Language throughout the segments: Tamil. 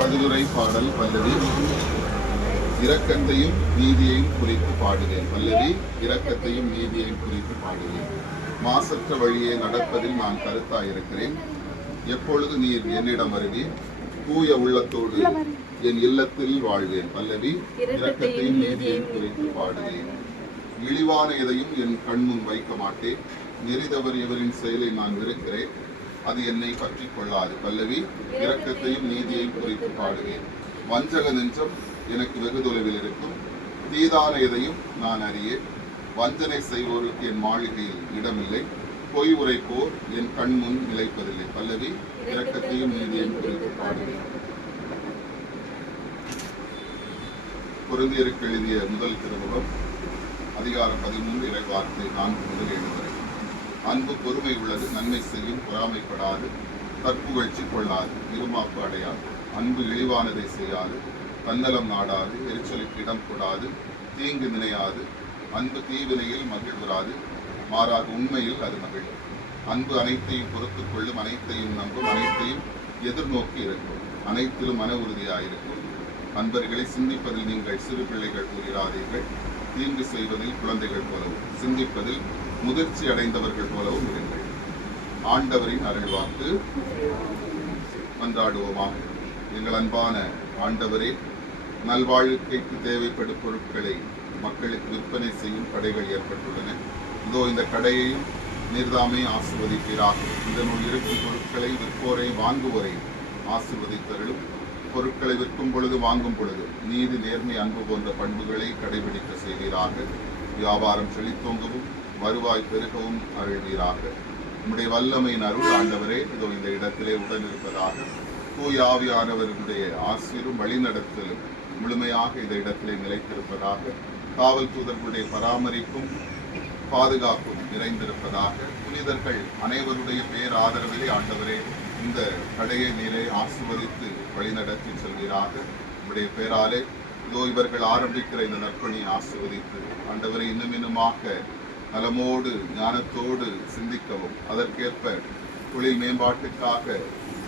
பதிலுரை பாடல் பல்லவி. இரக்கத்தையும் நீதியையும் குறித்து பாடுவேன். பல்லவி. இரக்கத்தையும் நீதியையும் குறித்து பாடுவேன். மாசற்ற வழியை நடப்பதில் நான் கருத்தாயிருக்கிறேன். எப்பொழுது நீர் என்னிடம் வருவீர்? தூய உள்ளத்தோடு என் இல்லத்தில் வாழ்வேன். பல்லவி. இரக்கத்தையும் நீதியையும் குறித்து பாடுவேன். இழிவான எதையும் என் கண்முன் வைக்க மாட்டேன். நெறிதவர் இவரின் செயலை நான் வெறுக்கிறேன். அது என்னை பற்றி கொள்ளாது. பல்லவி. இரக்கத்தையும் நீதியையும் குறித்து பாடுவேன். வஞ்சக நெஞ்சம் எனக்கு வெகு தொலைவில் இருக்கும். தீதான எதையும் நான் அறியேன். வஞ்சனை செய்வோருக்கு என் மாளிகையில் இடமில்லை. பொய் உரைப்போர் என் கண் முன் நிலைப்பதில்லை. பல்லவி. இரக்கத்தையும் நீதியையும் குறித்து பாடுவேன். கொரிந்தியருக்கு எழுதிய முதல் திருமுகம் அதிகாரம் 13 இறைவார்த்தை 4 முதல் 7 வரை. அன்பு பொறுமை உள்ளது, நன்மை செய்யும், பொறாமைப்படாது, தற்புகழ்ச்சி கொள்ளாது, இருமாப்பு அடையாது. அன்பு இழிவானதை செய்யாது, தன்னலம் நாடாது, எரிச்சலுக்கு இடம் கொடாது, தீங்கு நினையாது. அன்பு தீவினையில் மகிழ்வராது, மாறாக உண்மையில் அது மகிழும். அன்பு அனைத்தையும் பொறுத்துக் கொள்ளும், அனைத்தையும் நம்பும், அனைத்தையும் எதிர்நோக்கி இருக்கும், அனைத்திலும் மன உறுதியாயிருக்கும். அன்பர்களை சிந்திப்பதில் நீங்கள் சிறு பிள்ளைகள் கூறிடாதீர்கள். தீங்கு செய்வதில் குழந்தைகள் போலவும், சிந்திப்பதில் முதிர்ச்சி அடைந்தவர்கள் போலவும் இருங்கள். ஆண்டவரின் அருள்வாக்கு. மன்றாடுவோமாக. எங்கள் அன்பான ஆண்டவரே, நல்வாழ்க்கைக்கு தேவைப்படும் பொருட்களை மக்களுக்கு விற்பனை செய்யும் கடைகள் ஏற்பட்டுள்ளன. இதோ இந்த கடையையும் நீர்தாமே ஆசிர்வதிப்பீராக. இதனுள் இருக்கும் பொருட்களை விற்போரை வாங்குவோரை ஆசிர்வதித்தருளும். பொருட்களை விற்கும் பொழுது வாங்கும் பொழுது நீதி, நேர்மை, அன்பு போன்ற பண்புகளை கடைபிடிக்க செய்வீராக. வியாபாரம் செழித்தோங்கவும் வருவாய் பெருகவும் அருள்வீராக. உம்முடைய வல்லமையின் அருள் ஆண்டவரே இதோ இந்த இடத்திலே உடன் இருப்பதாக. தூய ஆவியானவர்களுடைய ஆசீரும் வழிநடத்தலும் முழுமையாக இந்த இடத்திலே நிலைத்திருப்பதாக. காவல் தூதர்களுடைய பராமரிப்பும் பாதுகாப்பும் நிறைந்திருப்பதாக. புனிதர்கள் அனைவருடைய பேர் ஆதரவிலே ஆண்டவரே இந்த கடையை நீரை ஆசிர்வதித்து வழிநடத்தி செல்வீராக. உம்முடைய பேராலே இதோ இவர்கள் ஆரம்பிக்கிற இந்த நற்பணியை ஆசிர்வதித்து ஆண்டவரை இன்னும் இன்னுமாக நலமோடு ஞானத்தோடு சிந்திக்கவும், அதற்கேற்ப தொழில் மேம்பாட்டுக்காக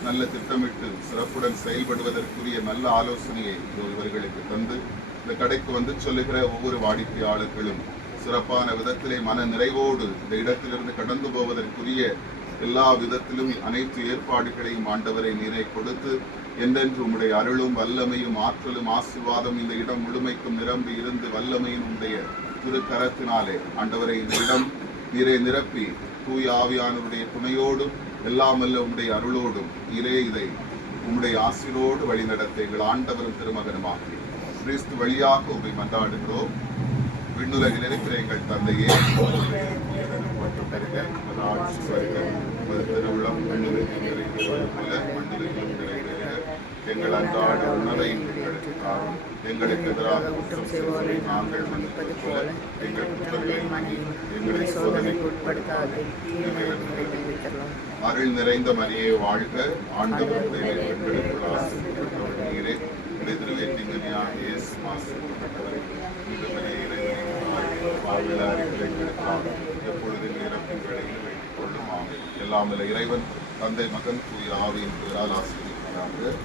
நல்ல திட்டமிட்டு சிறப்புடன் செயல்படுவதற்குரிய நல்ல ஆலோசனையை இவர்களுக்கு தந்து இந்த கடைக்கு வந்து சொல்லுகிற ஒவ்வொரு வாடிக்கையாளர்களும் சிறப்பான விதத்திலே மன நிறைவோடு இந்த இடத்திலிருந்து கடந்து போவதற்குரிய எல்லா விதத்திலும் அனைத்து ஏற்பாடுகளையும் ஆண்டவரை நீரை கொடுத்து என்றென்று உம்முடைய அருளும் வல்லமையும் ஆற்றலும் ஆசீர்வாதம் இந்த இடம் முழுமைக்கும் நிரம்பி இருந்து வல்லமையின் உடைய திருக்கரத்தினாலே ஆண்டவரை இந்த இடம் நீரை நிரப்பி தூய ஆவியானவருடைய துணையோடும் எல்லாமல்ல உம்முடைய அருளோடும் நீரே இதை உம்முடைய ஆசீரோடு வழிநடத்த எங்கள் ஆண்டவரும் திருமகனுமாகி கிறிஸ்து வழியாக உம்மை மன்றாடுகிறோம். விண்ணுலகில் இருக்கிற எங்கள் தந்தையே, திருவுளம் எங்கள் அன்றாட உணவை எங்களுக்கு தாரும். எங்களுக்கு எதிராக குற்றம் செய்வதை நாங்கள் மன்னிப்பது போல எங்கள் குற்றங்களை எங்களை சோதனைக்கு உட்படுத்தாது. அருள் நிறைந்த மரியே வாழ்க. ஆண்டவர் பெண்களுக்குள் ஆசீர்வதிக்கப்பட்டவர் நீரே. திருவேற்றிங்கனியாக இயேசு ஆசீர்வதிக்கப்பட்டவரே. இந்த மரியே எப்பொழுது இறப்பின் வேளையில் வேண்டிக் கொள்ளும். ஆமென். எல்லாம் வல்ல இறைவன் தந்தை, மகன், தூய ஆவியின் பெயரால் ஆசீர்வதிக்கிறார்கள்.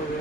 இல்லை